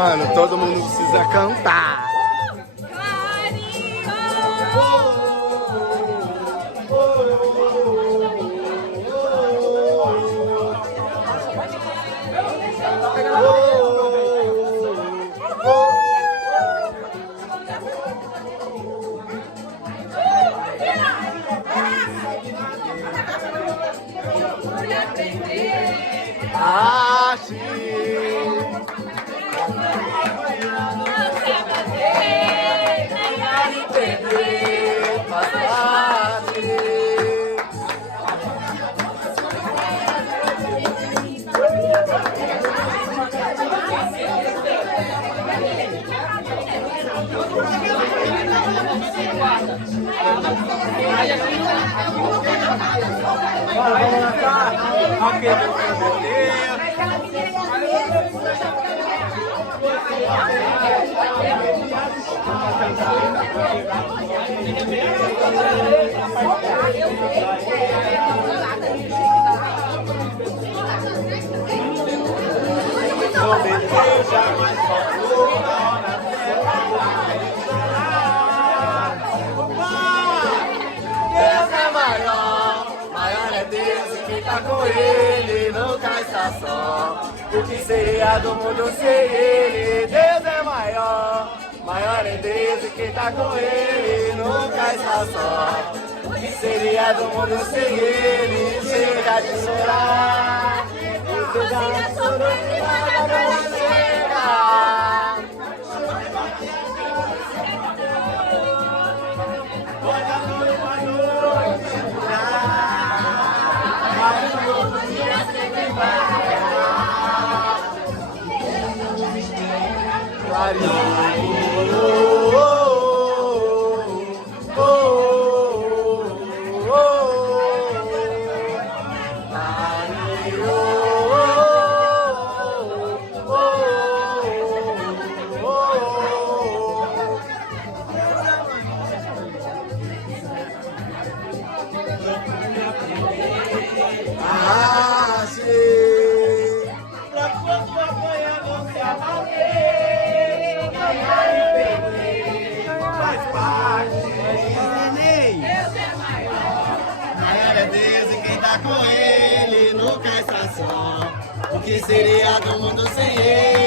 Mano, todo mundo precisa cantar. Com ele, nunca está só. O que seria do mundo sem ele? Deus é maior, maior é Deus e quem tá com ele nunca está só. O que seria do mundo sem ele? Chega de chorar, chega de chorar, chega. Com ele nunca está só. O que seria do mundo sem ele?